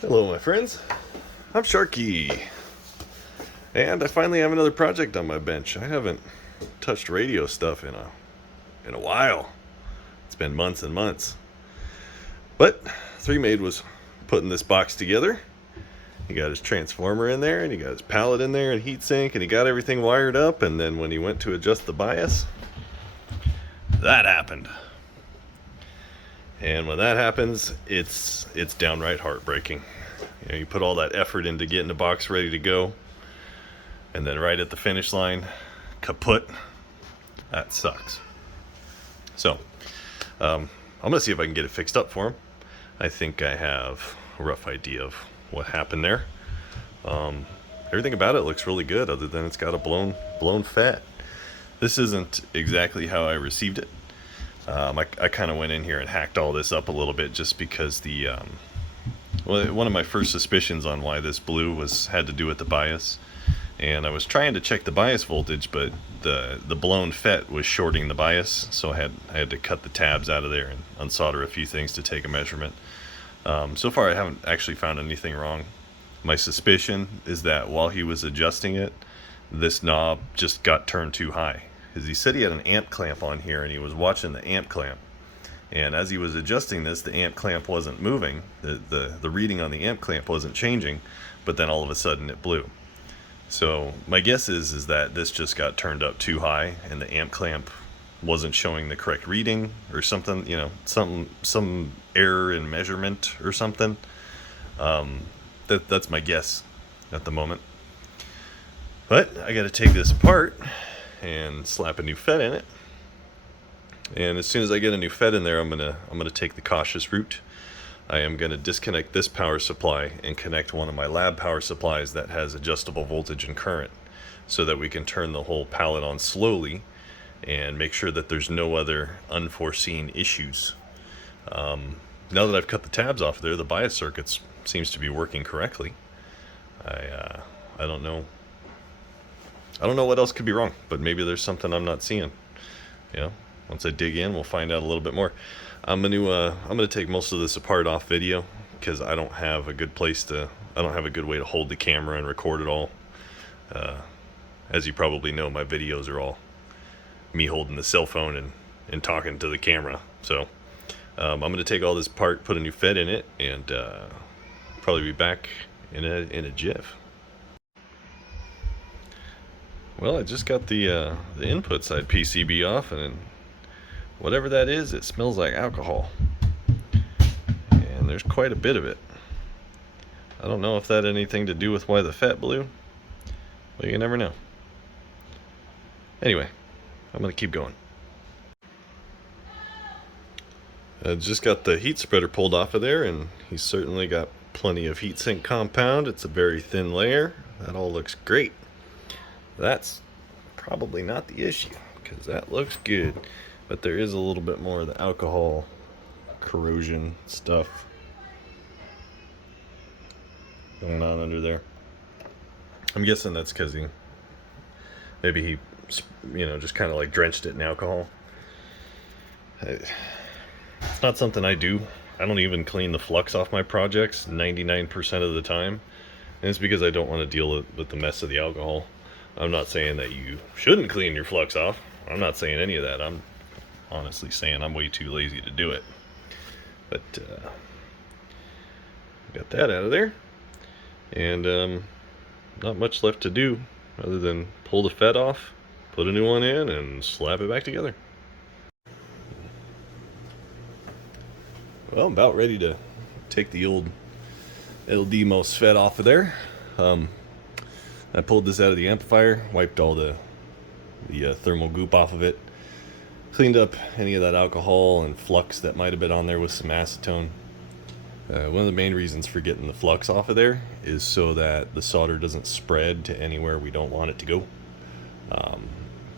Hello my friends, I'm Sharky, and I finally have another project on my bench. I haven't touched radio stuff in a while. It's been months and months. But Three Made was putting this box together. He got his transformer in there, and he got his pallet in there, and heatsink, and he got everything wired up, and then when he went to adjust the bias, that happened. And when that happens, it's downright heartbreaking. You know, you put all that effort into getting the box ready to go, and then right at the finish line, kaput. That sucks. So, I'm gonna see if I can get it fixed up for him. I think I have a rough idea of what happened there. Everything about it looks really good, other than it's got a blown FET. This isn't exactly how I received it. I kind of went in here and hacked all this up a little bit, just because one of my first suspicions on why this blew had to do with the bias, and I was trying to check the bias voltage, but the blown FET was shorting the bias, so I had to cut the tabs out of there and unsolder a few things to take a measurement. So far I haven't actually found anything wrong. My suspicion is that while he was adjusting it, this knob just got turned too high, because he said he had an amp clamp on here and he was watching the amp clamp, and as he was adjusting this, the amp clamp wasn't moving, the reading on the amp clamp wasn't changing, but then all of a sudden it blew. So my guess is that this just got turned up too high and the amp clamp wasn't showing the correct reading or something, you know, some error in measurement or something. That's my guess at the moment. But I got to take this apart and slap a new FET in it. And as soon as I get a new FET in there, I'm gonna take the cautious route. I am gonna disconnect this power supply and connect one of my lab power supplies that has adjustable voltage and current, so that we can turn the whole pallet on slowly and make sure that there's no other unforeseen issues. Now that I've cut the tabs off there, the bias circuits seems to be working correctly. I don't know. I don't know what else could be wrong, but maybe there's something I'm not seeing. You know, once I dig in, we'll find out a little bit more. I'm gonna take most of this apart off video, because I don't have a good way to hold the camera and record it all. As you probably know, my videos are all me holding the cell phone and talking to the camera. So I'm gonna take all this apart, put a new FET in it, and probably be back in a jiff. Well, I just got the input side PCB off, and whatever that is, it smells like alcohol. And there's quite a bit of it. I don't know if that had anything to do with why the FET blew, but you never know. Anyway, I'm gonna keep going. I just got the heat spreader pulled off of there, and he's certainly got plenty of heatsink compound. It's a very thin layer. That all looks great. That's probably not the issue, because that looks good, but there is a little bit more of the alcohol corrosion stuff going on under there. I'm guessing that's because maybe he just kind of like drenched it in alcohol. It's not something I do. I don't even clean the flux off my projects 99% of the time, and it's because I don't want to deal with the mess of the alcohol. I'm not saying that you shouldn't clean your flux off. I'm not saying any of that. I'm honestly saying I'm way too lazy to do it. But got that out of there, and not much left to do other than pull the FET off, put a new one in, and slap it back together. Well, I'm about ready to take the old LDMOS FET off of there. I pulled this out of the amplifier, wiped all the thermal goop off of it, cleaned up any of that alcohol and flux that might have been on there with some acetone. One of the main reasons for getting the flux off of there is so that the solder doesn't spread to anywhere we don't want it to go.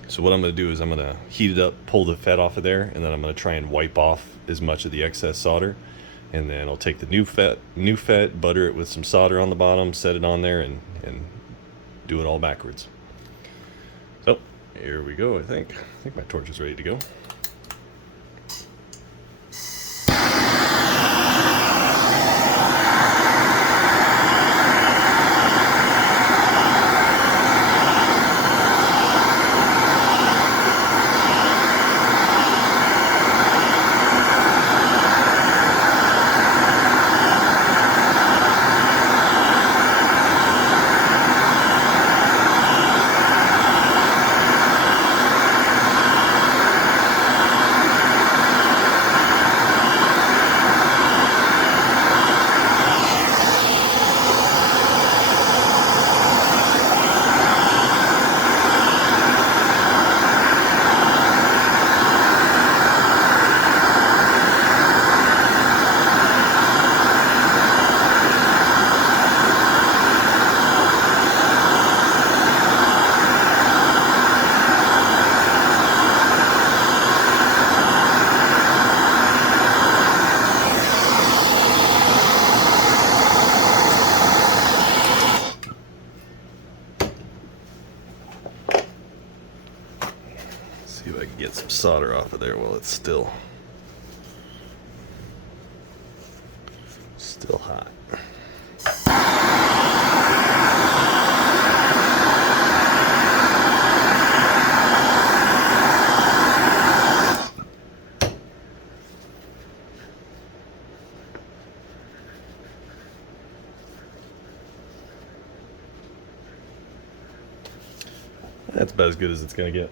So what I'm going to do is I'm going to heat it up, pull the FET off of there, and then I'm going to try and wipe off as much of the excess solder. And then I'll take the new FET, butter it with some solder on the bottom, set it on there, and do it all backwards. So here we go. I think my torch is ready to go. some solder off of there while it's still hot. That's about as good as it's going to get.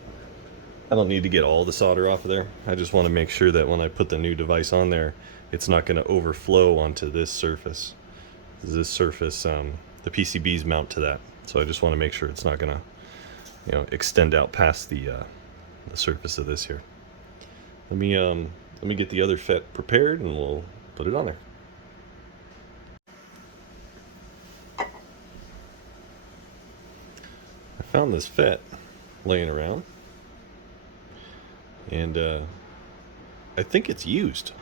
I don't need to get all the solder off of there. I just want to make sure that when I put the new device on there, it's not going to overflow onto this surface. This surface, the PCBs mount to that. So I just want to make sure it's not going to, extend out past the surface of this here. Let me get the other FET prepared and we'll put it on there. I found this FET laying around, and I think it's used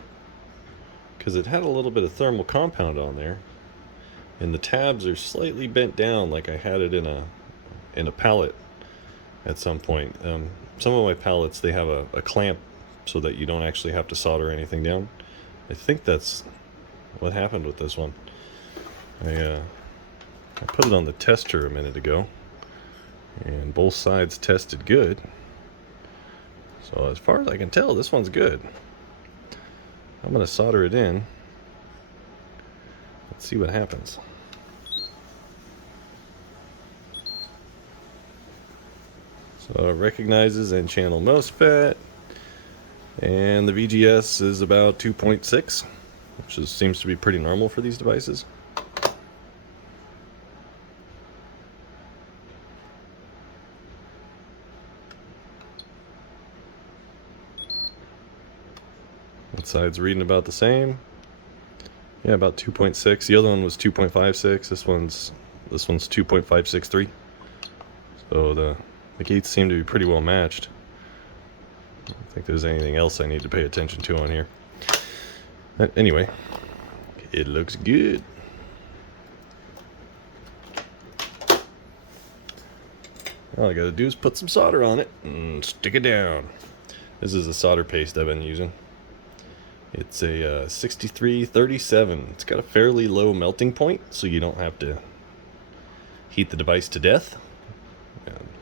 because it had a little bit of thermal compound on there, and the tabs are slightly bent down like I had it in a pallet at some point. Some of my pallets, they have a clamp so that you don't actually have to solder anything down. I think that's what happened with this one. I put it on the tester a minute ago, and both sides tested good. So as far as I can tell, this one's good. I'm going to solder it in. Let's see what happens. So it recognizes N-channel MOSFET, and the VGS is about 2.6, which seems to be pretty normal for these devices. That side's reading about the same. Yeah, about 2.6. The other one was 2.56. This one's 2.563. So the gates seem to be pretty well matched. I don't think there's anything else I need to pay attention to on here. But anyway, it looks good. All I gotta do is put some solder on it and stick it down. This is a solder paste I've been using. It's a 6337. It's got a fairly low melting point, so you don't have to heat the device to death,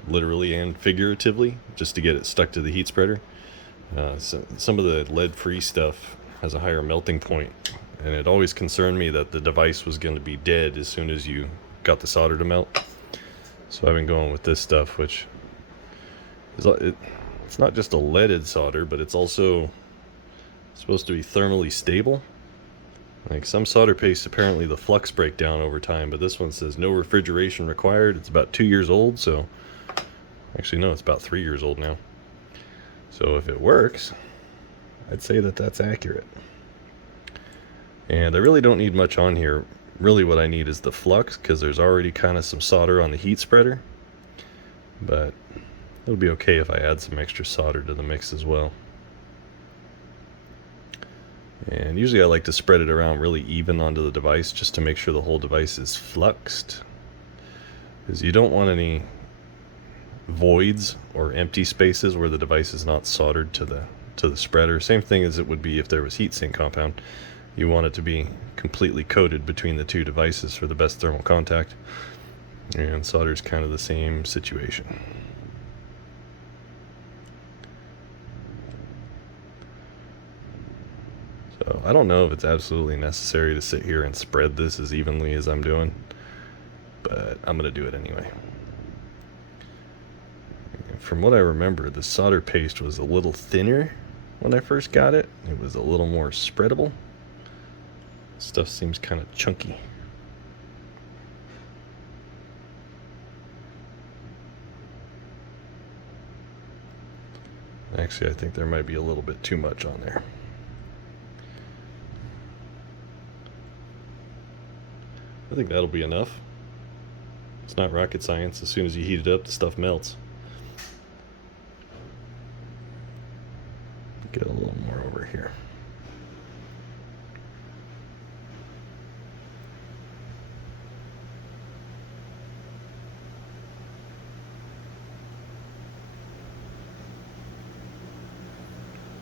literally and figuratively, just to get it stuck to the heat spreader. So some of the lead-free stuff has a higher melting point, and it always concerned me that the device was going to be dead as soon as you got the solder to melt. So I've been going with this stuff, which is it's not just a leaded solder, but it's also supposed to be thermally stable. Like some solder pastes, apparently the flux break down over time, but this one says no refrigeration required. It's about 2 years old, so actually no, it's about 3 years old now. So if it works, I'd say that that's accurate. And I really don't need much on here. Really what I need is the flux, because there's already kind of some solder on the heat spreader, but it'll be okay if I add some extra solder to the mix as well. And usually I like to spread it around really even onto the device just to make sure the whole device is fluxed, because you don't want any voids or empty spaces where the device is not soldered to the spreader. Same thing as it would be if there was heatsink compound. You want it to be completely coated between the two devices for the best thermal contact, and solder is kind of the same situation. So I don't know if it's absolutely necessary to sit here and spread this as evenly as I'm doing, but I'm going to do it anyway. From what I remember, the solder paste was a little thinner when I first got it. It was a little more spreadable. Stuff seems kind of chunky. Actually, I think there might be a little bit too much on there. I think that'll be enough. It's not rocket science. As soon as you heat it up, the stuff melts. Get a little more over here.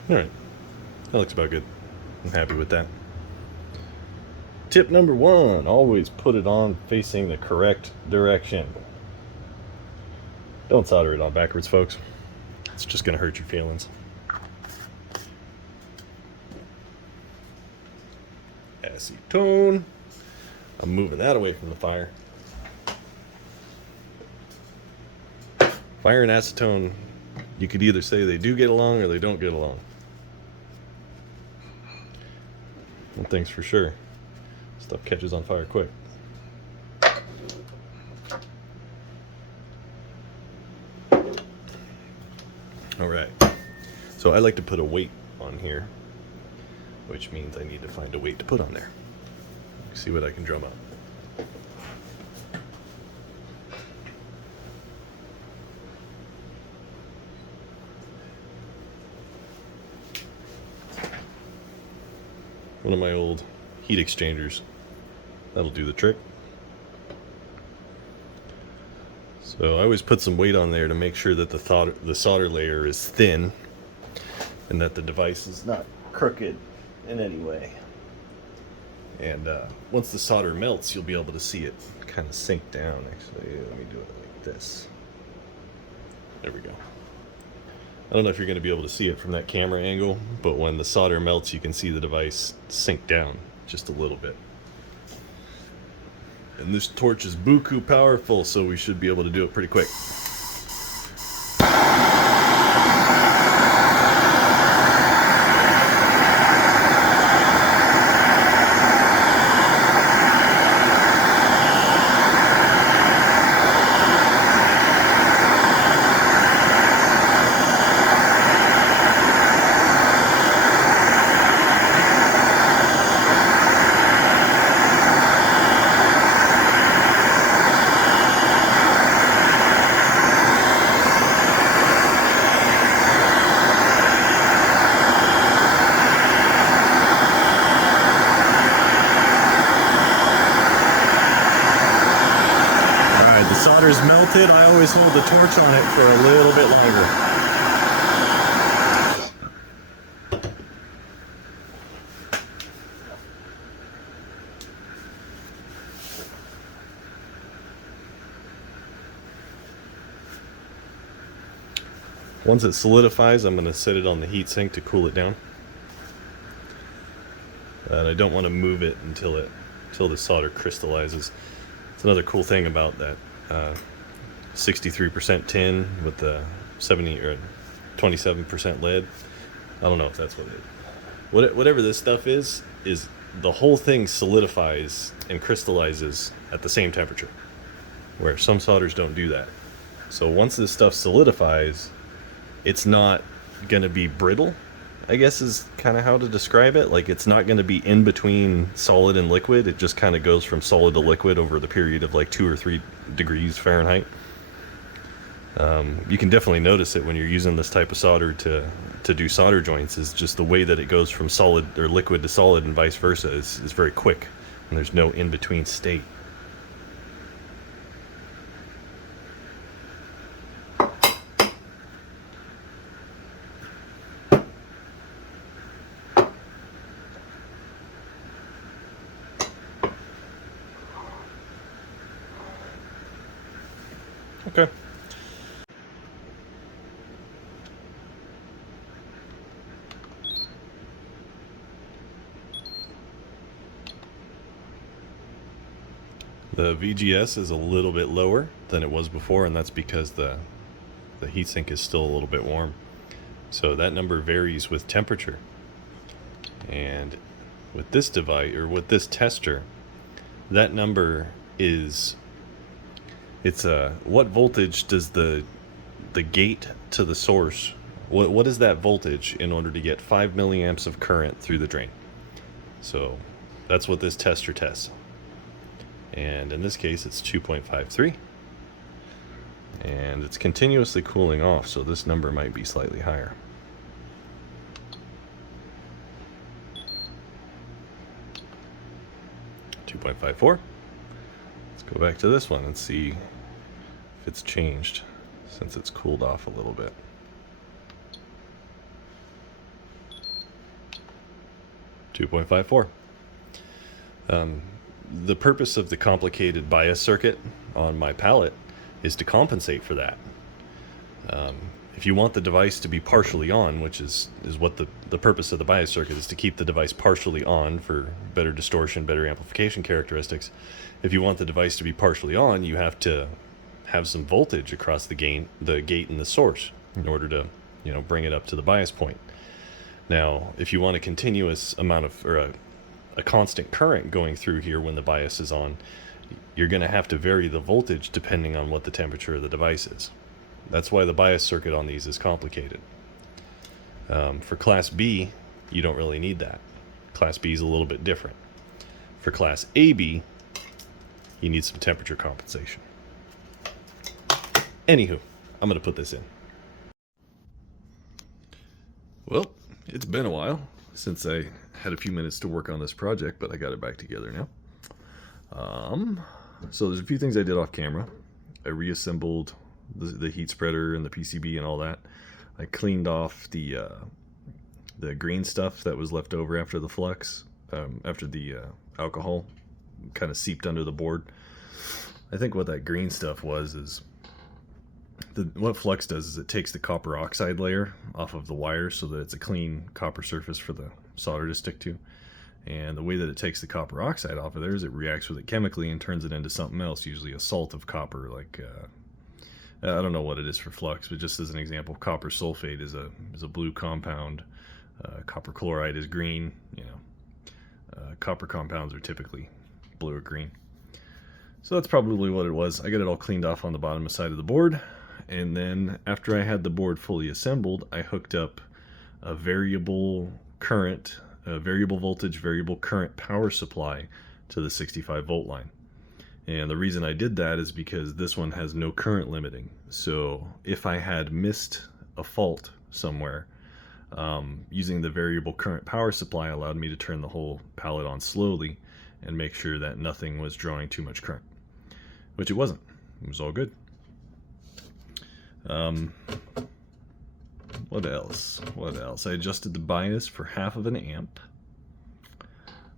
Alright, that looks about good. I'm happy with that. Tip number 1, always put it on facing the correct direction. Don't solder it on backwards, folks. It's just going to hurt your feelings. Acetone. I'm moving that away from the fire. Fire and acetone, you could either say they do get along or they don't get along. One thing's for sure, stuff catches on fire quick. Alright, so I like to put a weight on here, which means I need to find a weight to put on there. See what I can drum up. One of my old heat exchangers. That'll do the trick. So I always put some weight on there to make sure that the solder layer is thin and that the device is not crooked in any way. And once the solder melts, you'll be able to see it kind of sink down. Actually, let me do it like this. There we go. I don't know if you're going to be able to see it from that camera angle, but when the solder melts, you can see the device sink down just a little bit. And this torch is buku powerful, so we should be able to do it pretty quick. Solder's melted. I always hold the torch on it for a little bit longer. Once it solidifies, I'm going to set it on the heatsink to cool it down. And I don't want to move it until the solder crystallizes. It's another cool thing about that 63% tin with the 70 or 27% lead. I don't know if that's what it is. Whatever this stuff is the whole thing solidifies and crystallizes at the same temperature, where some solders don't do that. So once this stuff solidifies, it's not going to be brittle, I guess is kind of how to describe it. Like, it's not going to be in between solid and liquid. It just kind of goes from solid to liquid over the period of like 2 or 3 degrees Fahrenheit. You can definitely notice it when you're using this type of solder to do solder joints. Is just the way that it goes from solid or liquid to solid and vice versa is very quick, and there's no in-between state. Okay. The VGS is a little bit lower than it was before, and that's because the heatsink is still a little bit warm. So that number varies with temperature. And with this device, or with this tester, that number is, it's what voltage does the gate to the source, what is that voltage in order to get 5 milliamps of current through the drain? So that's what this tester tests. And in this case it's 2.53, and it's continuously cooling off, so this number might be slightly higher. .54. Let's go back to this one and see if it's changed since it's cooled off a little bit. 2.54. The purpose of the complicated bias circuit on my pallet is to compensate for that. If you want the device to be partially on, which is what the purpose of the bias circuit is, to keep the device partially on for better distortion, better amplification characteristics. If you want the device to be partially on, you have to have some voltage across the gate and the source in order to, bring it up to the bias point. Now, if you want a continuous amount of, or a constant current going through here when the bias is on, you're going to have to vary the voltage depending on what the temperature of the device is. That's why the bias circuit on these is complicated. For Class B, you don't really need that. Class B is a little bit different. For Class AB, you need some temperature compensation. Anywho, I'm going to put this in. Well, it's been a while since I had a few minutes to work on this project, but I got it back together now. So there's a few things I did off camera. I reassembled the heat spreader and the PCB and all that. I cleaned off the green stuff that was left over after the flux, after the alcohol kind of seeped under the board. I think what that green stuff was is what flux does is it takes the copper oxide layer off of the wire so that it's a clean copper surface for the solder to stick to. And the way that it takes the copper oxide off of there is it reacts with it chemically and turns it into something else, usually a salt of copper, like I don't know what it is for flux, but just as an example, copper sulfate is a blue compound. Copper chloride is green. Copper compounds are typically blue or green. So that's probably what it was. I got it all cleaned off on the bottom side of the board, and then after I had the board fully assembled, I hooked up a variable current, variable voltage, variable current power supply to the 65 volt line. And the reason I did that is because this one has no current limiting. So if I had missed a fault somewhere, using the variable current power supply allowed me to turn the whole pallet on slowly and make sure that nothing was drawing too much current, which it wasn't. It was all good. What else? I adjusted the bias for 1/2 amp.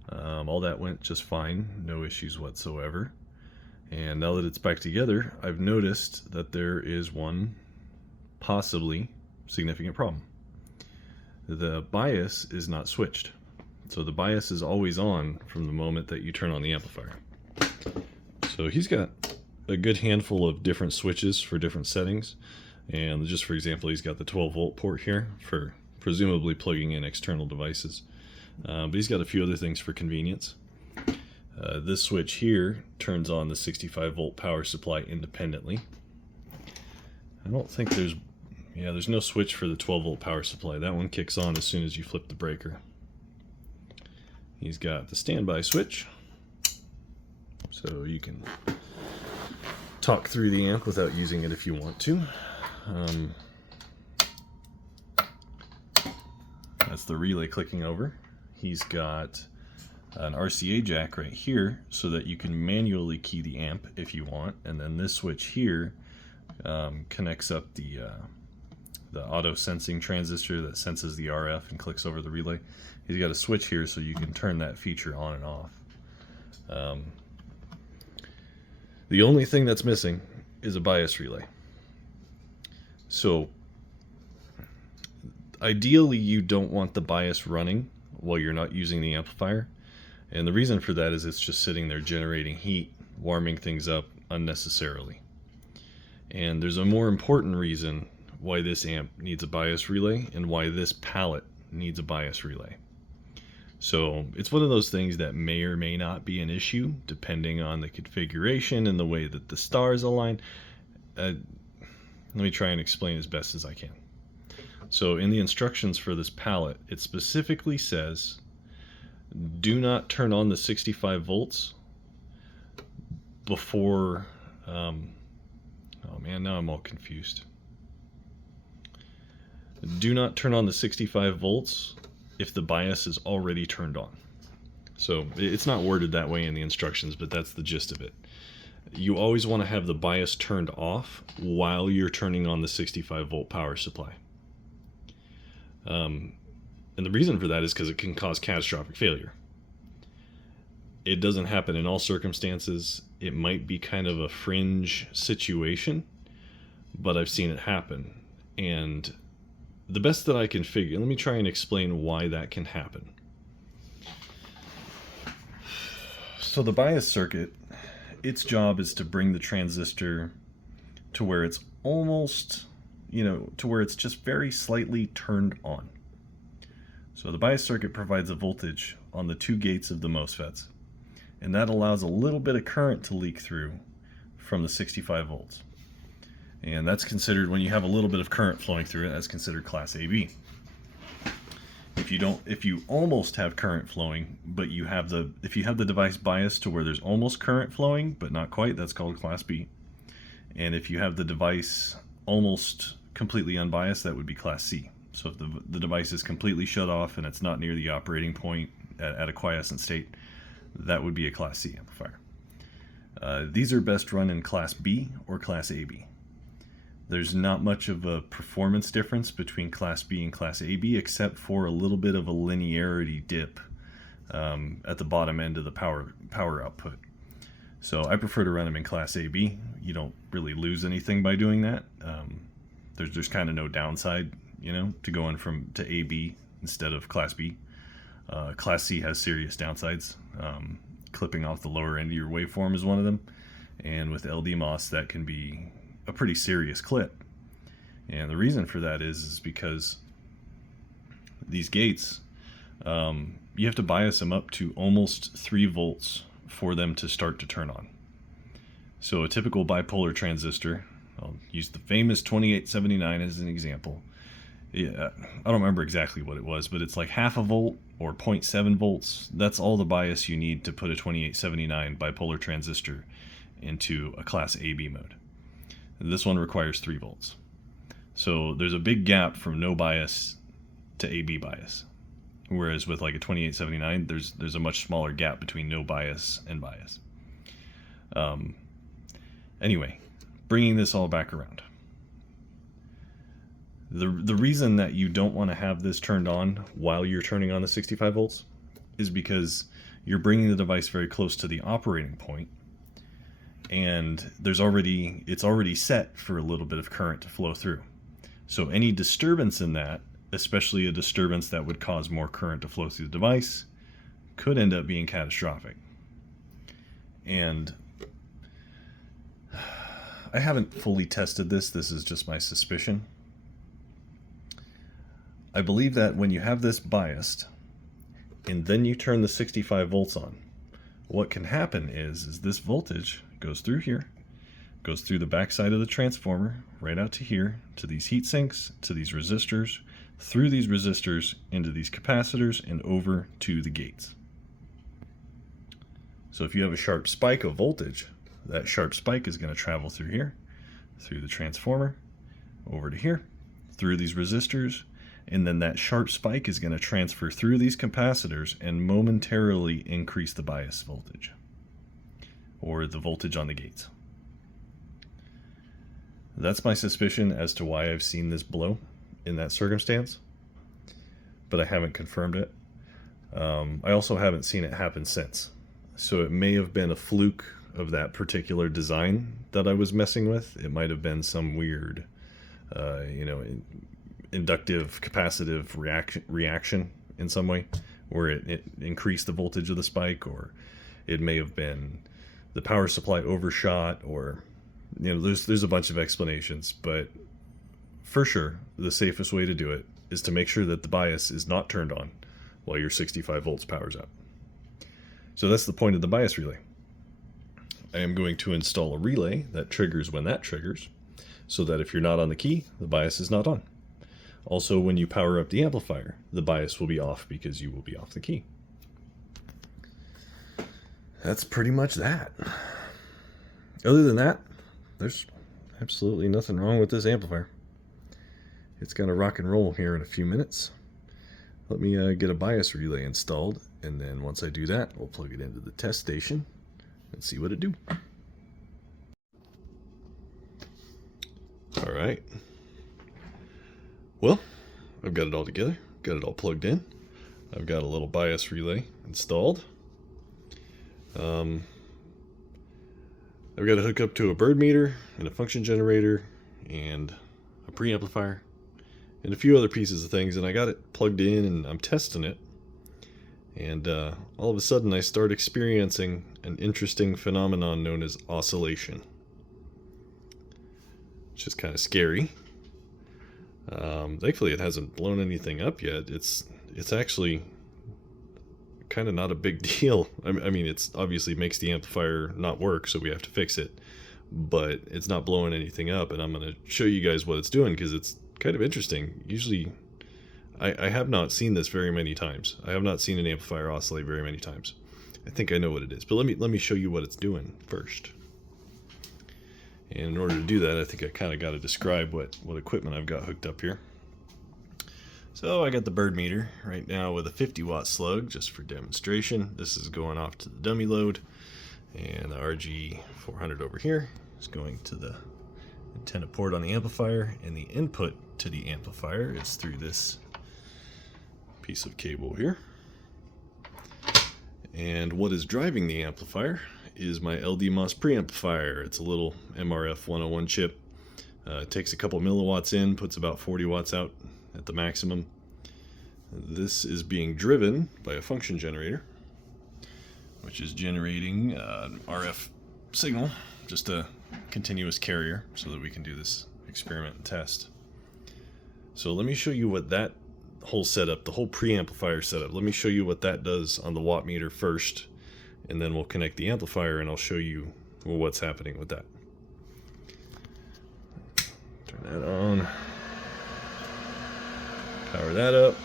All that went just fine, no issues whatsoever. And now that it's back together, I've noticed that there is one possibly significant problem. The bias is not switched. So the bias is always on from the moment that you turn on the amplifier. So he's got a good handful of different switches for different settings. And just for example, he's got the 12 volt port here for presumably plugging in external devices. But he's got a few other things for convenience. This switch here turns on the 65 volt power supply independently. I don't think there's no switch for the 12 volt power supply. That one kicks on as soon as you flip the breaker. He's got the standby switch, so you can talk through the amp without using it if you want to. That's the relay clicking over. He's got an RCA jack right here so that you can manually key the amp if you want, and then this switch here connects up the auto sensing transistor that senses the RF and clicks over the relay. He's got a switch here so you can turn that feature on and off. The only thing that's missing is a bias relay. So ideally you don't want the bias running while you're not using the amplifier. And the reason for that is it's just sitting there generating heat, warming things up unnecessarily. And there's a more important reason why this amp needs a bias relay and why this pallet needs a bias relay. So it's one of those things that may or may not be an issue depending on the configuration and the way that the stars align. Let me try and explain as best as I can. So in the instructions for this pallet, it specifically says, do not turn on the 65 volts before, oh man, now I'm all confused. Do not turn on the 65 volts if the bias is already turned on. So it's not worded that way in the instructions, but that's the gist of it. You always want to have the bias turned off while you're turning on the 65 volt power supply. And And the reason for that is because it can cause catastrophic failure. It doesn't happen in all circumstances. It might be kind of a fringe situation, but I've seen it happen. And the best that I can figure, let me try and explain why that can happen. So the bias circuit, its job is to bring the transistor to where it's almost, to where it's just very slightly turned on. So the bias circuit provides a voltage on the two gates of the MOSFETs, and that allows a little bit of current to leak through from the 65 volts. And that's considered, when you have a little bit of current flowing through it, that's considered class AB. If you almost have current flowing, but if you have the device biased to where there's almost current flowing, but not quite, that's called class B. And if you have the device almost completely unbiased, that would be class C. So if the device is completely shut off and it's not near the operating point at a quiescent state, that would be a class C amplifier. These are best run in class B or class AB. There's not much of a performance difference between class B and class AB, except for a little bit of a linearity dip at the bottom end of the power output. So I prefer to run them in class AB. You don't really lose anything by doing that. There's kind of no downside, to going to AB instead of class B. Class C has serious downsides. Clipping off the lower end of your waveform is one of them. And with LDMOS, that can be a pretty serious clip. And the reason for that is because these gates, you have to bias them up to almost 3 volts for them to start to turn on. So a typical bipolar transistor, I'll use the famous 2879 as an example. Yeah, I don't remember exactly what it was, but it's like half a volt or 0.7 volts. That's all the bias you need to put a 2879 bipolar transistor into a class AB mode. This one requires 3 volts. So there's a big gap from no bias to AB bias. Whereas with like a 2879, there's a much smaller gap between no bias and bias. Anyway, bringing this all back around. The reason that you don't want to have this turned on while you're turning on the 65 volts is because you're bringing the device very close to the operating point, and it's already set for a little bit of current to flow through. So any disturbance in that, especially a disturbance that would cause more current to flow through the device, could end up being catastrophic. And I haven't fully tested this. This is just my suspicion. I believe that when you have this biased and then you turn the 65 volts on, what can happen is this voltage goes through here, goes through the backside of the transformer, right out to here, to these heat sinks, to these resistors, through these resistors, into these capacitors, and over to the gates. So if you have a sharp spike of voltage, that sharp spike is going to travel through here, through the transformer, over to here, through these resistors, and then that sharp spike is going to transfer through these capacitors and momentarily increase the bias voltage, or the voltage on the gates. That's my suspicion as to why I've seen this blow in that circumstance, but I haven't confirmed it. I also haven't seen it happen since. So it may have been a fluke of that particular design that I was messing with. It might have been some weird, inductive capacitive reaction in some way, where it increased the voltage of the spike, or it may have been the power supply overshot, or there's a bunch of explanations, but for sure the safest way to do it is to make sure that the bias is not turned on while your 65 volts powers up. So that's the point of the bias relay. I am going to install a relay that triggers when that triggers, so that if you're not on the key, the bias is not on. Also, when you power up the amplifier, the bias will be off because you will be off the key. That's pretty much that. Other than that, there's absolutely nothing wrong with this amplifier. It's gonna rock and roll here in a few minutes. Let me get a bias relay installed, and then once I do that, we'll plug it into the test station and see what it do. All right. Well, I've got it all together. got it all plugged in. I've got a little bias relay installed. I've got to hook up to a bird meter and a function generator and a preamplifier and a few other pieces of things, and I got it plugged in and I'm testing it. And all of a sudden I start experiencing an interesting phenomenon known as oscillation, which is kind of scary. Thankfully it hasn't blown anything up yet. It's actually kind of not a big deal. I mean, it's obviously makes the amplifier not work, so we have to fix it, but it's not blowing anything up, and I'm going to show you guys what it's doing because it's kind of interesting. Usually I have not seen this very many times. I have not seen an amplifier oscillate very many times. I think I know what it is, but let me show you what it's doing first. And in order to do that, I think I kind of got to describe what equipment I've got hooked up here. So I got the bird meter right now with a 50 watt slug just for demonstration. This is going off to the dummy load, and the RG400 over here is going to the antenna port on the amplifier, and the input to the amplifier is through this piece of cable here. And what is driving the amplifier is my LDMOS preamplifier. It's a little MRF 101 chip. It takes a couple milliwatts in, puts about 40 watts out at the maximum. This is being driven by a function generator, which is generating an RF signal, just a continuous carrier, so that we can do this experiment and test. So let me show you what that whole setup, the whole preamplifier setup, let me show you what that does on the watt meter first, and then we'll connect the amplifier and I'll show you what's happening with that. Turn that on. Power that up.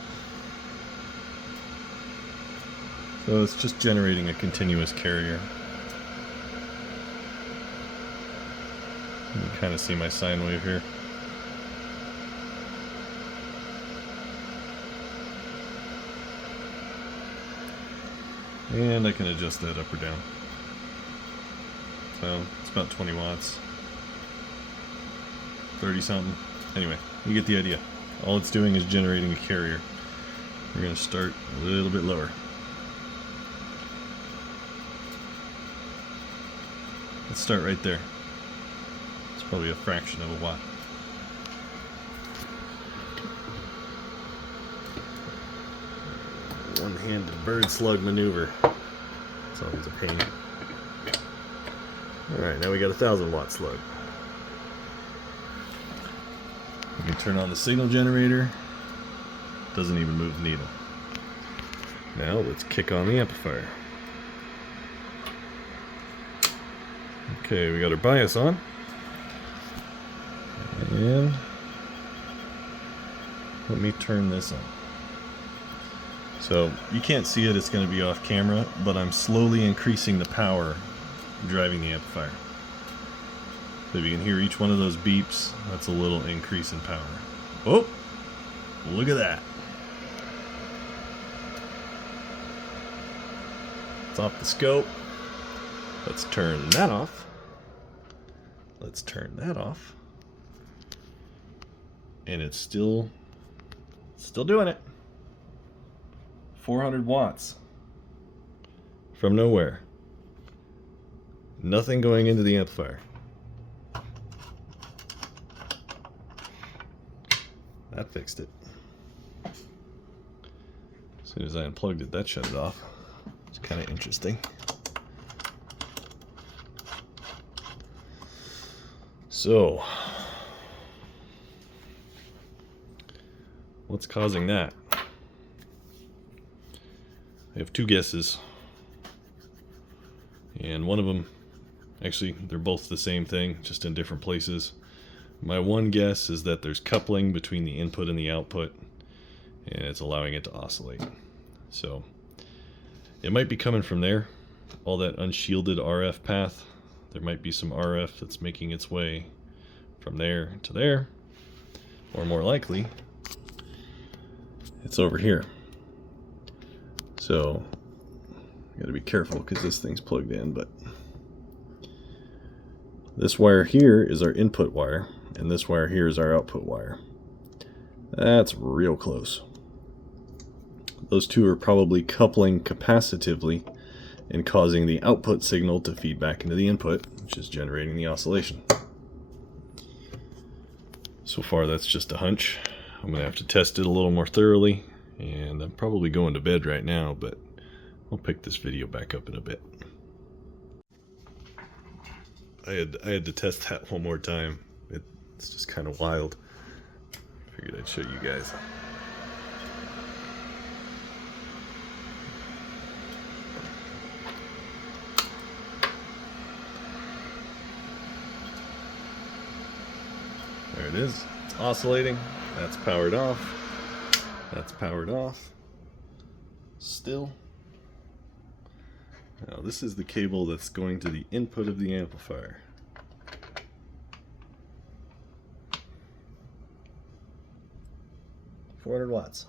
So it's just generating a continuous carrier. You can kind of see my sine wave here. And I can adjust that up or down. So it's about 20 watts. 30 something. Anyway, you get the idea. All it's doing is generating a carrier. We're going to start a little bit lower. Let's start right there. It's probably a fraction of a watt. One-handed bird slug maneuver. It's always a pain. Alright, now we got a 1000 watt slug. We can turn on the signal generator. Doesn't even move the needle. Now let's kick on the amplifier. Okay, we got our bias on. And let me turn this on. So you can't see it, it's going to be off camera, but I'm slowly increasing the power driving the amplifier. So if you can hear each one of those beeps, that's a little increase in power. Oh, look at that. It's off the scope. Let's turn that off. Let's turn that off. And it's still doing it. 400 watts from nowhere. Nothing going into the amplifier. That fixed it. As soon as I unplugged it, that shut it off. It's kind of interesting. So, what's causing that? I have two guesses, and one of them, actually they're both the same thing, just in different places. My one guess is that there's coupling between the input and the output, and it's allowing it to oscillate. So it might be coming from there, all that unshielded RF path. There might be some RF that's making its way from there to there, or more likely it's over here. So you gotta be careful because this thing's plugged in, but this wire here is our input wire, and this wire here is our output wire. That's real close. those two are probably coupling capacitively and causing the output signal to feed back into the input, which is generating the oscillation. So far that's just a hunch. I'm going to have to test it a little more thoroughly, and I'm probably going to bed right now, but I'll pick this video back up in a bit. I had to test that one more time. It's just kind of wild. Figured I'd show you guys. There it is. It's oscillating. That's powered off. That's powered off. Still. Now this is the cable that's going to the input of the amplifier. $400 watts.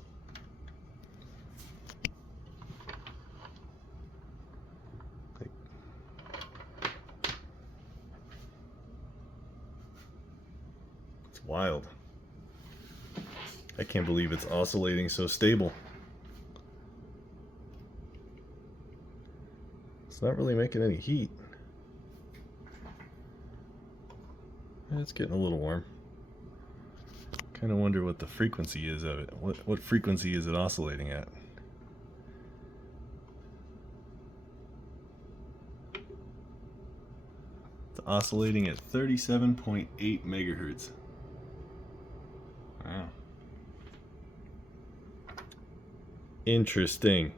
It's wild. I can't believe it's oscillating so stable. It's not really making any heat. It's getting a little warm. Kind of wonder what the frequency is of it. What frequency is it oscillating at? It's oscillating at 37.8 megahertz. Wow. Interesting.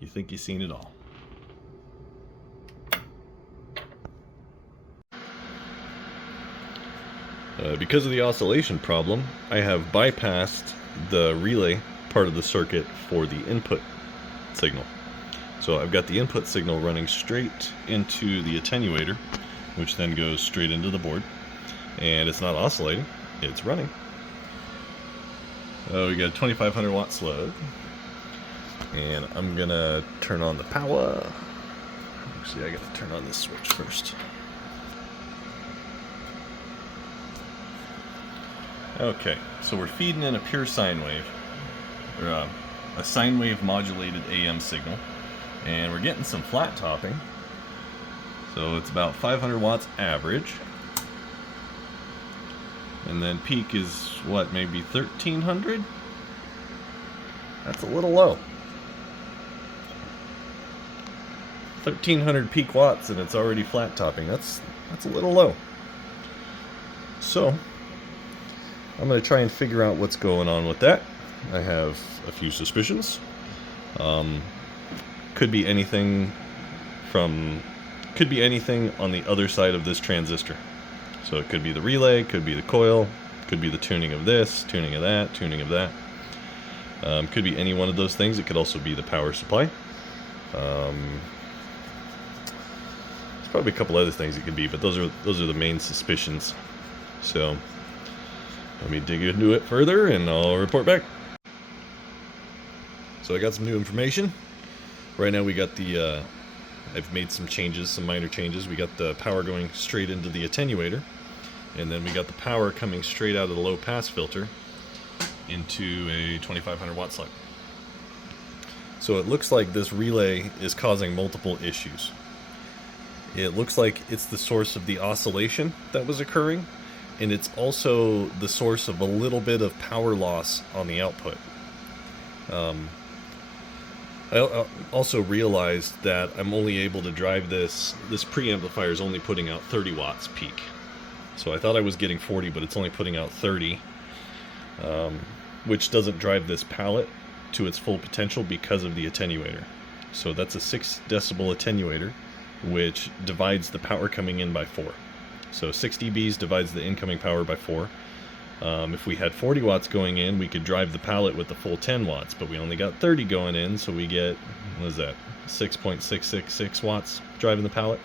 You think you've seen it all. Because of the oscillation problem, I have bypassed the relay part of the circuit for the input signal. So I've got the input signal running straight into the attenuator, which then goes straight into the board. And it's not oscillating, it's running. We got a 2500 watt slug. And I'm gonna turn on the power. Actually, I gotta turn on this switch first. Okay, so we're feeding in a pure sine wave, or a sine wave modulated AM signal, and we're getting some flat topping. So it's about 500 watts average, and then peak is what, maybe 1300? That's a little low. 1300 peak watts and it's already flat topping. That's a little low. So I'm going to try and figure out what's going on with that. I have a few suspicions. Could be anything on the other side of this transistor. So it could be the relay, could be the coil, could be the tuning of this, tuning of that, tuning of that. Could be any one of those things. It could also be the power supply. There's probably a couple other things it could be, but those are the main suspicions. So let me dig into it further and I'll report back. So I got some new information. Right now we got I've made some changes, some minor changes. We got the power going straight into the attenuator, and then we got the power coming straight out of the low pass filter into a 2500 watt slug. So it looks like this relay is causing multiple issues. It looks like it's the source of the oscillation that was occurring, and it's also the source of a little bit of power loss on the output. I also realized that I'm only able to drive this preamplifier is only putting out 30 watts peak. So I thought I was getting 40, but it's only putting out 30, which doesn't drive this palette to its full potential because of the attenuator. So that's a 6 decibel attenuator, which divides the power coming in by 4. So 6 dBs divides the incoming power by 4. If we had 40 watts going in, we could drive the palette with the full 10 watts, but we only got 30 going in, so we get, what is that, 6.666 watts driving the palette.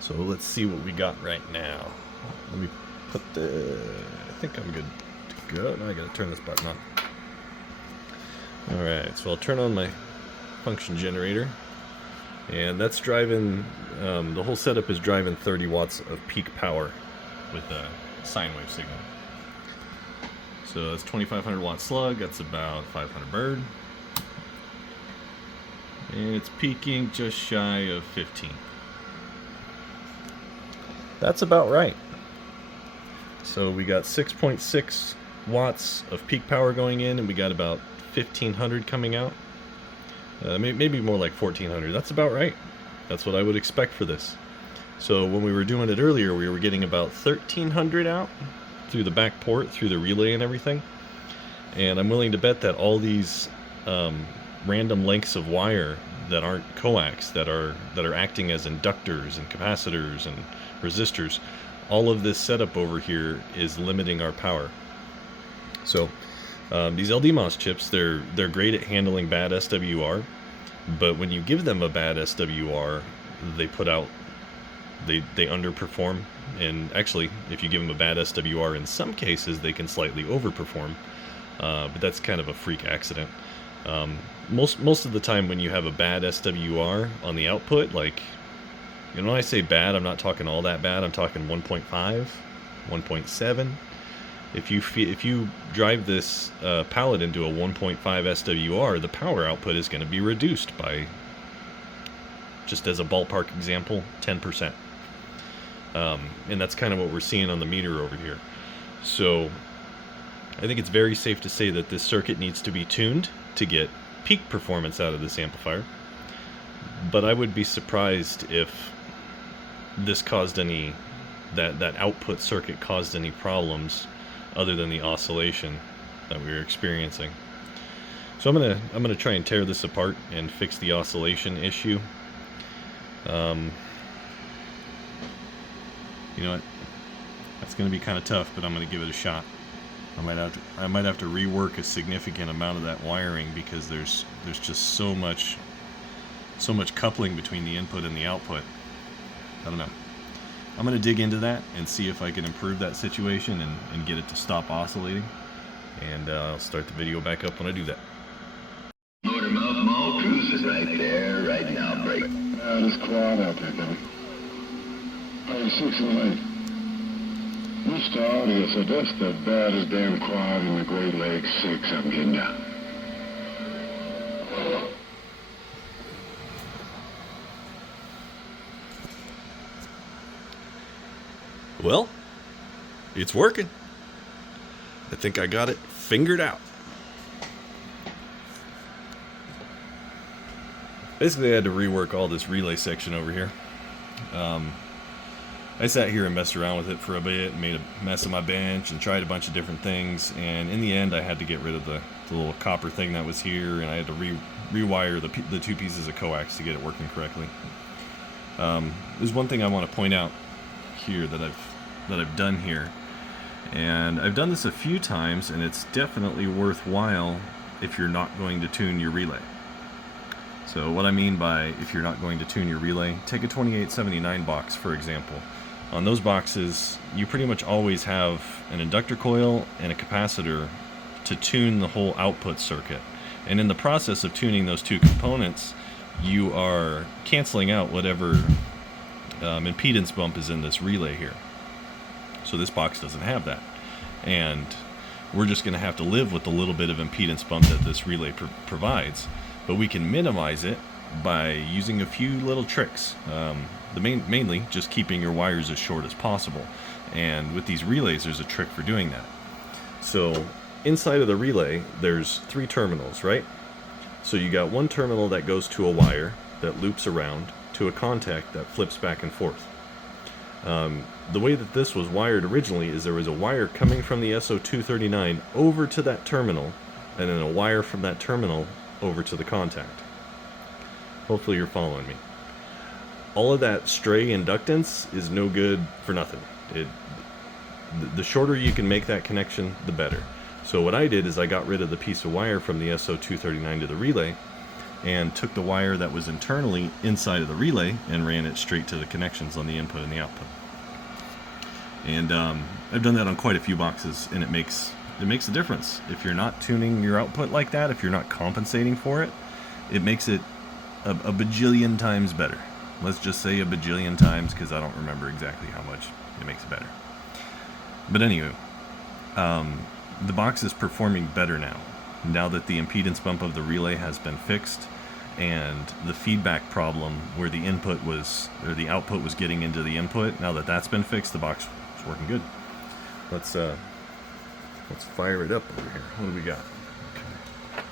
So let's see what we got right now. Let me put I think I'm good to go. Now I gotta turn this button on. Alright, so I'll turn on my function generator, and that's driving, the whole setup is driving 30 watts of peak power with a sine wave signal. So that's 2500 watt slug, that's about 500 bird. And it's peaking just shy of 15. That's about right. So we got 6.6 watts of peak power going in, and we got about 1500 coming out. Maybe more like 1400. That's about right. That's what I would expect for this. So when we were doing it earlier, we were getting about 1300 out through the back port, through the relay and everything. And I'm willing to bet that all these random lengths of wire that aren't coax, that are acting as inductors and capacitors and resistors, all of this setup over here is limiting our power. So these LDMOS chips, they're great at handling bad SWR, but when you give them a bad SWR, they put out, they underperform. And actually, if you give them a bad SWR, in some cases they can slightly overperform, but that's kind of a freak accident. Most of the time when you have a bad SWR on the output, like, you know, when I say bad, I'm not talking all that bad. I'm talking 1.5, 1.7. If you drive this pallet into a 1.5 SWR, the power output is going to be reduced by, just as a ballpark example, 10%. And that's kind of what we're seeing on the meter over here. So I think it's very safe to say that this circuit needs to be tuned to get peak performance out of this amplifier. But I would be surprised if this caused any, that output circuit caused any problems other than the oscillation that we were experiencing. So I'm gonna try and tear this apart and fix the oscillation issue. You know what? That's gonna be kind of tough, but I'm gonna give it a shot. I might have to rework a significant amount of that wiring, because there's just so much coupling between the input and the output. I don't know. I'm going to dig into that and see if I can improve that situation and get it to stop oscillating. And I'll start the video back up when I do that. Motor mouth mall cruise is right there, right now, break. There's quad out there, baby. 6 in length. Mr. Audio said that's the baddest damn quad in the Great Lakes 6 I'm getting down. Well, it's working. I think I got it fingered out. Basically, I had to rework all this relay section over here. I sat here and messed around with it for a bit, and made a mess of my bench, and tried a bunch of different things, and in the end I had to get rid of the little copper thing that was here, and I had to rewire the two pieces of coax to get it working correctly. There's one thing I want to point out here that I've done here, and I've done this a few times, and it's definitely worthwhile if you're not going to tune your relay. So what I mean by if you're not going to tune your relay, take a 2879 box for example. On those boxes, you pretty much always have an inductor coil and a capacitor to tune the whole output circuit. And in the process of tuning those two components, you are canceling out whatever impedance bump is in this relay here. So this box doesn't have that. And we're just going to have to live with the little bit of impedance bump that this relay provides. But we can minimize it by using a few little tricks. Mainly just keeping your wires as short as possible. And with these relays, there's a trick for doing that. So inside of the relay, there's 3 terminals, right? So you got one terminal that goes to a wire that loops around to a contact that flips back and forth. The way that this was wired originally is there was a wire coming from the SO239 over to that terminal, and then a wire from that terminal over to the contact. Hopefully you're following me. All of that stray inductance is no good for nothing. The shorter you can make that connection, the better. So what I did is I got rid of the piece of wire from the SO239 to the relay, and took the wire that was internally inside of the relay and ran it straight to the connections on the input and the output. And I've done that on quite a few boxes, and it makes a difference. If you're not tuning your output like that, if you're not compensating for it, it makes it a bajillion times better. Let's just say a bajillion times, because I don't remember exactly how much it makes it better. But anyway, the box is performing better now that the impedance bump of the relay has been fixed, and the feedback problem where the input was, or the output was getting into the input, now that that's been fixed, the box is working good. Let's fire it up over here. What do we got? Okay.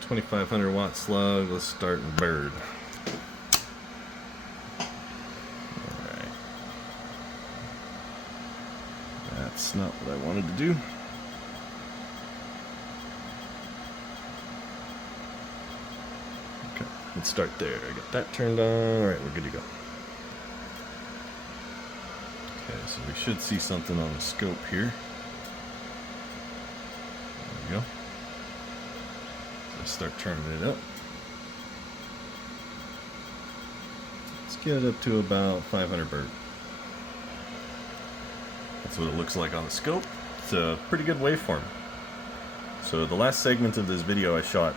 2500 watt slug. Let's start in bird. Alright. That's not what I wanted to do. Okay, let's start there. I got that turned on. Alright, we're good to go. Okay, so we should see something on the scope here. There we go. Let's start turning it up. Let's get it up to about 500 bird. That's what it looks like on the scope. It's a pretty good waveform. So the last segment of this video I shot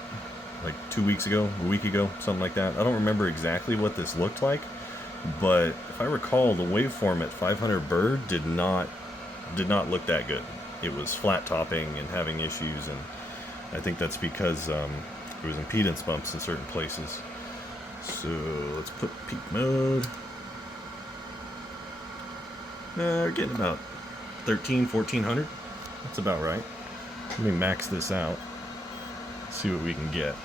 like 2 weeks ago, a week ago, something like that. I don't remember exactly what this looked like, but if I recall, the waveform at 500 bird did not look that good. It was flat topping and having issues, and I think that's because there was impedance bumps in certain places. So let's put peak mode. We're getting about 1400. That's about right. Let me max this out, see what we can get.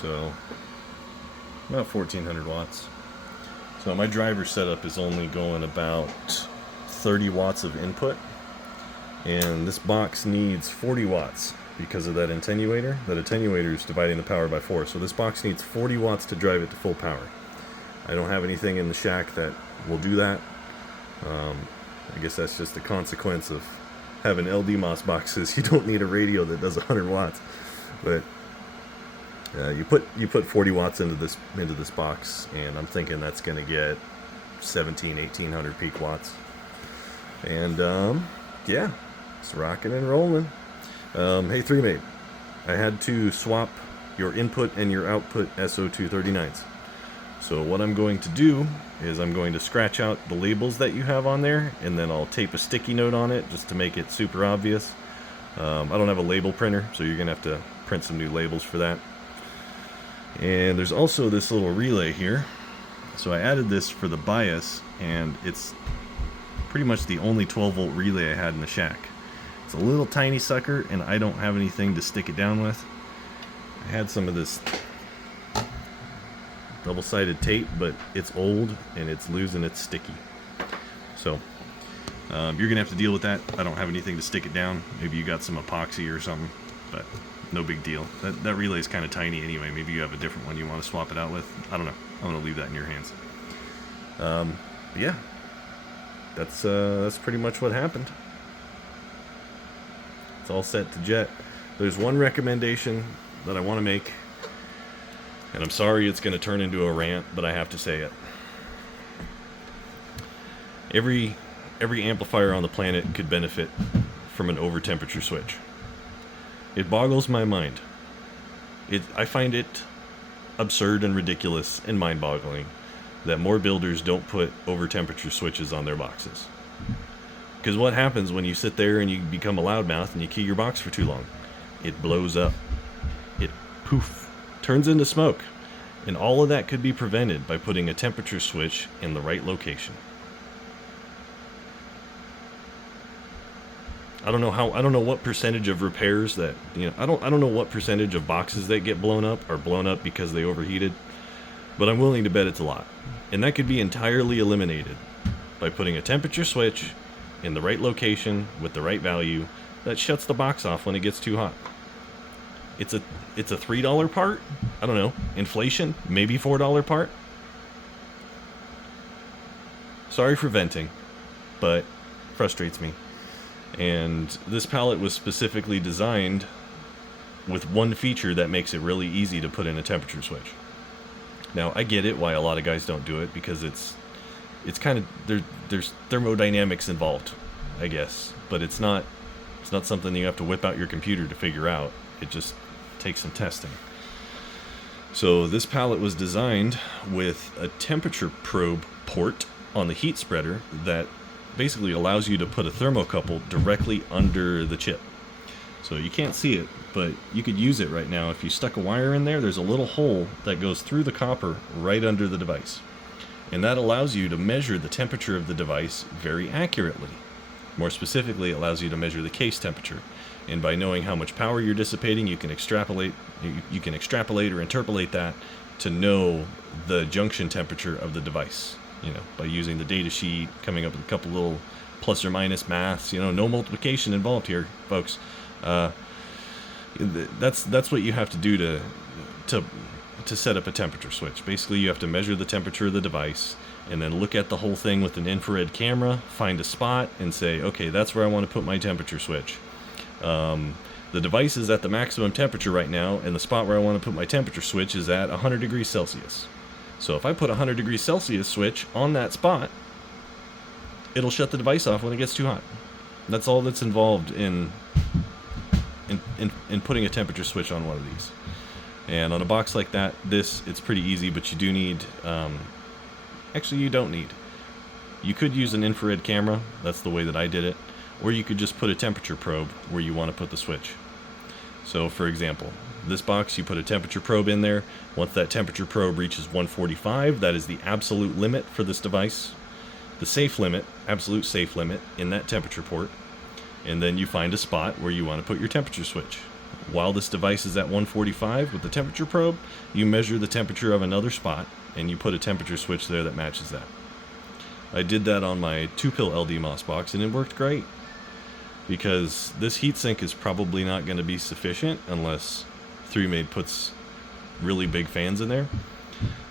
So about 1400 watts. So my driver setup is only going about 30 watts of input, and this box needs 40 watts because of that attenuator. That attenuator is dividing the power by 4, so this box needs 40 watts to drive it to full power. I don't have anything in the shack that will do that. I guess that's just the consequence of having LDMOS boxes. You don't need a radio that does 100 watts, but you put 40 watts into this box, and I'm thinking that's going to get 1800 peak watts. And yeah, it's rocking and rolling. Hey 3Mate, I had to swap your input and your output SO239s. So what I'm going to do is I'm going to scratch out the labels that you have on there, and then I'll tape a sticky note on it just to make it super obvious. I don't have a label printer, so you're gonna have to print some new labels for that. And there's also this little relay here. So I added this for the bias, and it's pretty much the only 12 volt relay I had in the shack. It's a little tiny sucker, and I don't have anything to stick it down with. I had some of this double-sided tape, but it's old and it's losing its sticky. So you're gonna have to deal with that. I don't have anything to stick it down. Maybe you got some epoxy or something, but no big deal. That relay is kind of tiny anyway. Maybe you have a different one you want to swap it out with. I don't know. I'm gonna leave that in your hands. Yeah, that's pretty much what happened. It's all set to jet. There's one recommendation that I want to make, and I'm sorry it's going to turn into a rant, but I have to say it. Every amplifier on the planet could benefit from an over temperature switch. It boggles my mind. I find it absurd and ridiculous and mind-boggling that more builders don't put over temperature switches on their boxes. Because what happens when you sit there and you become a loudmouth and you key your box for too long? It blows up. It poof, turns into smoke. And all of that could be prevented by putting a temperature switch in the right location. I don't know what percentage of repairs that, I don't know what percentage of boxes that get blown up are blown up because they overheated, but I'm willing to bet it's a lot. And that could be entirely eliminated by putting a temperature switch in the right location with the right value that shuts the box off when it gets too hot. It's a $3 part. I don't know. Inflation, maybe $4 part. Sorry for venting, but frustrates me. And this pallet was specifically designed with one feature that makes it really easy to put in a temperature switch. Now, I get it why a lot of guys don't do it, because it's kind of, there's thermodynamics involved, I guess, but it's not something you have to whip out your computer to figure out. It just takes some testing. So this pallet was designed with a temperature probe port on the heat spreader that basically allows you to put a thermocouple directly under the chip. So you can't see it, but you could use it right now. If you stuck a wire in there, there's a little hole that goes through the copper right under the device. And that allows you to measure the temperature of the device very accurately. More specifically, it allows you to measure the case temperature. And by knowing how much power you're dissipating, you can extrapolate or interpolate that to know the junction temperature of the device. You know, by using the data sheet, coming up with a couple little plus or minus maths. You know, no multiplication involved here, folks. That's what you have to do to set up a temperature switch. Basically, you have to measure the temperature of the device and then look at the whole thing with an infrared camera, find a spot, and say, okay, that's where I want to put my temperature switch. The device is at the maximum temperature right now, and the spot where I want to put my temperature switch is at 100 degrees Celsius. So if I put a 100 degrees Celsius switch on that spot, it'll shut the device off when it gets too hot. That's all that's involved in putting a temperature switch on one of these. And on a box like that, it's pretty easy, but you do need, actually you don't need. You could use an infrared camera, that's the way that I did it, or you could just put a temperature probe where you want to put the switch. So for example, this box, you put a temperature probe in there. Once that temperature probe reaches 145, that is the absolute limit for this device. The safe limit, absolute safe limit in that temperature port. And then you find a spot where you want to put your temperature switch. While this device is at 145 with the temperature probe, you measure the temperature of another spot and you put a temperature switch there that matches that. I did that on my 2-pill LDMOS box and it worked great, because this heatsink is probably not going to be sufficient unless 3Made puts really big fans in there.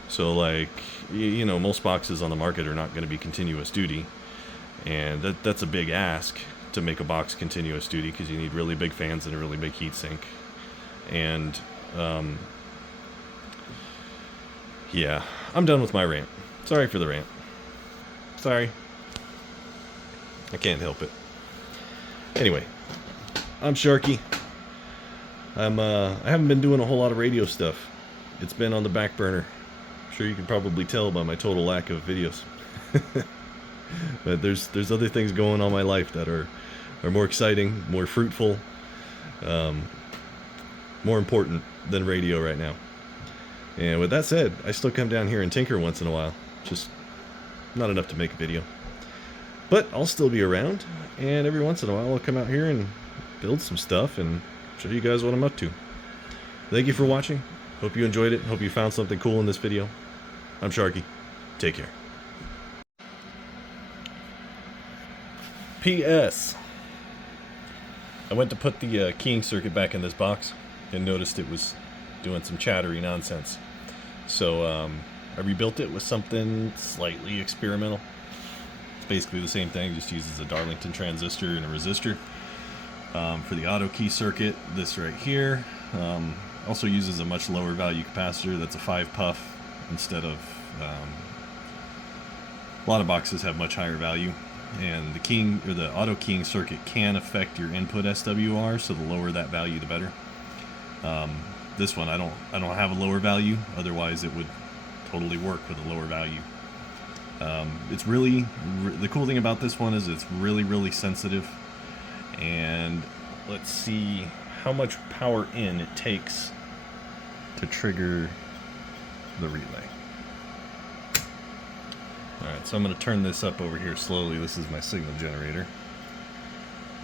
So like, you know, most boxes on the market are not going to be continuous duty, and that's a big ask to make a box continuous duty, because you need really big fans and a really big heatsink. And yeah, I'm done with my rant. Sorry for the rant. Sorry. I can't help it. Anyway, I'm Sharky. I haven't been doing a whole lot of radio stuff. It's been on the back burner. I'm sure you can probably tell by my total lack of videos. But there's other things going on in my life that are more exciting, more fruitful, more important than radio right now. And with that said, I still come down here and tinker once in a while. Just not enough to make a video. But I'll still be around, and every once in a while I'll come out here and build some stuff and show you guys what I'm up to. Thank you for watching. Hope you enjoyed it. Hope you found something cool in this video. I'm Sharky. Take care. P.S. I went to put the keying circuit back in this box and noticed it was doing some chattery nonsense. So I rebuilt it with something slightly experimental. It's basically the same thing, just uses a Darlington transistor and a resistor. For the auto key circuit, this right here also uses a much lower value capacitor. That's a 5 puff instead of a lot of boxes have much higher value. And the keying, or the auto keying circuit, can affect your input SWR, so the lower that value the better. This one I don't have a lower value, otherwise it would totally work with a lower value. It's really, the cool thing about this one is it's really sensitive. And let's see how much power in it takes to trigger the relay. Alright, so I'm going to turn this up over here slowly. This is my signal generator.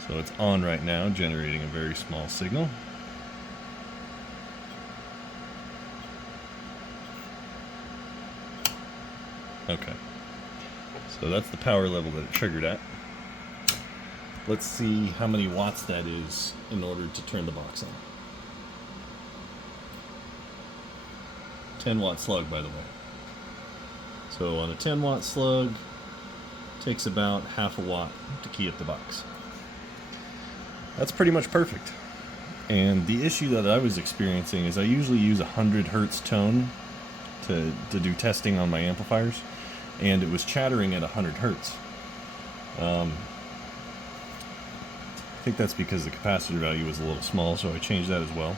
So it's on right now, generating a very small signal. Okay. So that's the power level that it triggered at. Let's see how many watts that is in order to turn the box on. 10 watt slug, by the way. So on a 10 watt slug, it takes about half a watt to key up the box. That's pretty much perfect. And the issue that I was experiencing is I usually use a 100 hertz tone to do testing on my amplifiers, and it was chattering at 100 hertz. I think that's because the capacitor value was a little small, so I changed that as well.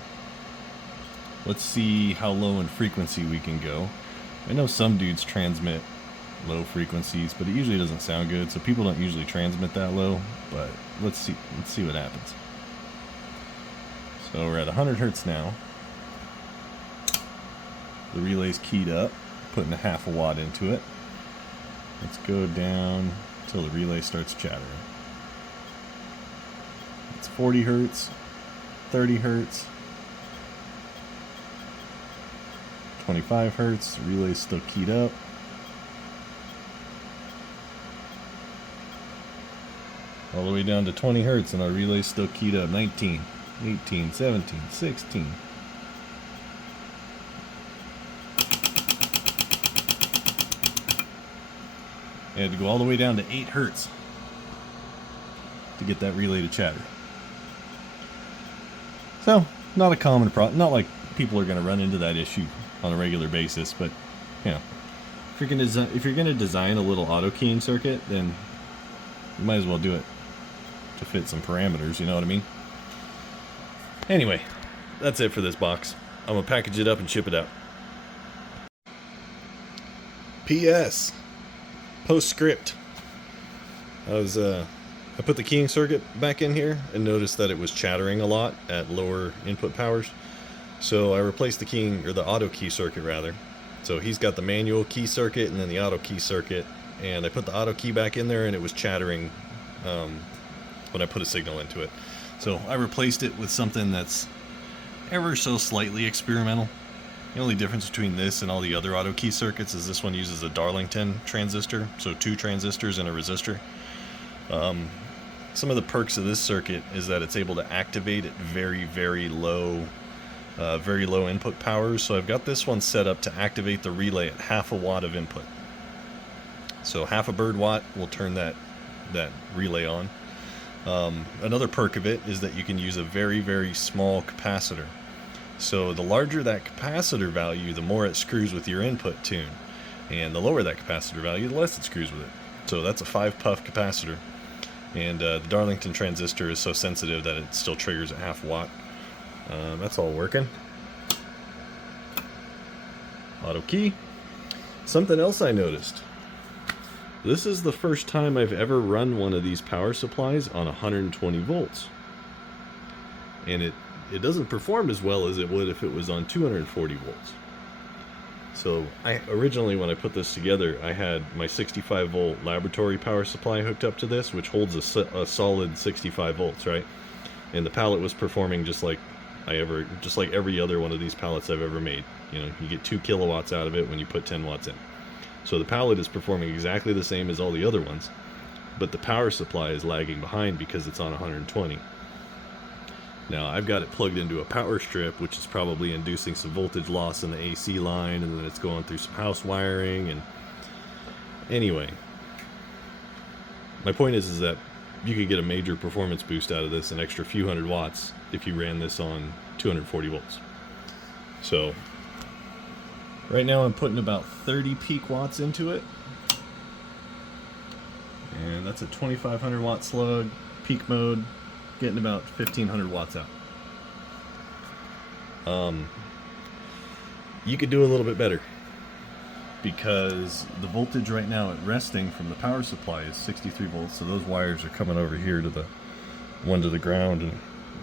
Let's see how low in frequency we can go. I know some dudes transmit low frequencies, but it usually doesn't sound good, so people don't usually transmit that low, but let's see what happens. So we're at 100 hertz now. The relay's keyed up, putting a half a watt into it. Let's go down until the relay starts chattering. It's 40 hertz, 30 hertz, 25 hertz. The relay's still keyed up. All the way down to 20 hertz, and our relay's still keyed up. 19, 18, 17, 16. I had to go all the way down to 8 hertz to get that relay to chatter. So, not a common problem. Not like people are going to run into that issue on a regular basis, but you know, if you're going to design a little auto keying circuit, then you might as well do it to fit some parameters. You know what I mean? Anyway, that's it for this box. I'm gonna package it up and ship it out. P.S. Postscript. I put the keying circuit back in here and noticed that it was chattering a lot at lower input powers. So I replaced the keying, or the auto key circuit rather. So he's got the manual key circuit and then the auto key circuit, and I put the auto key back in there and it was chattering when I put a signal into it. So I replaced it with something that's ever so slightly experimental. The only difference between this and all the other auto key circuits is this one uses a Darlington transistor, so 2 transistors and a resistor. Some of the perks of this circuit is that it's able to activate at very low input powers. So I've got this one set up to activate the relay at half a watt of input. So half a bird watt will turn that relay on. Another perk of it is that you can use a very small capacitor. So the larger that capacitor value, the more it screws with your input tune. And the lower that capacitor value, the less it screws with it. So that's a 5-puff capacitor. And the Darlington transistor is so sensitive that it still triggers at half watt. That's all working. Auto key. Something else I noticed. This is the first time I've ever run one of these power supplies on 120 volts. And it doesn't perform as well as it would if it was on 240 volts. So originally when I put this together, I had my 65 volt laboratory power supply hooked up to this, which holds a solid 65 volts, right? And the pallet was performing just like every other one of these pallets I've ever made. You know, you get 2 kilowatts out of it when you put 10 watts in. So the pallet is performing exactly the same as all the other ones, but the power supply is lagging behind because it's on 120. Now I've got it plugged into a power strip, which is probably inducing some voltage loss in the AC line, and then it's going through some house wiring. And anyway, my point is that you could get a major performance boost out of this, an extra few hundred watts, if you ran this on 240 volts. So right now I'm putting about 30 peak watts into it, and that's a 2500 watt slug, peak mode, getting about 1500 watts out. You could do a little bit better, because the voltage right now at resting from the power supply is 63 volts, so those wires are coming over here to the one to the ground and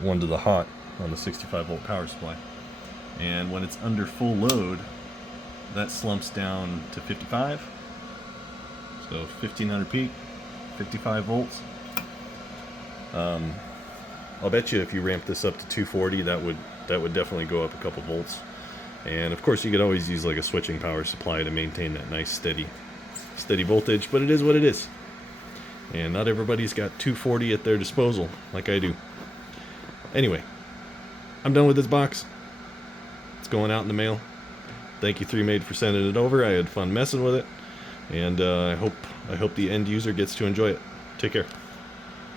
one to the hot on the 65 volt power supply. And when it's under full load, that slumps down to 55. So 1500 peak, 55 volts. I'll bet you if you ramp this up to 240, that would definitely go up a couple volts. And of course you could always use like a switching power supply to maintain that nice steady voltage, but it is what it is. And not everybody's got 240 at their disposal like I do. Anyway, I'm done with this box. It's going out in the mail. Thank you 3Made for sending it over. I had fun messing with it, and I hope the end user gets to enjoy it. Take care.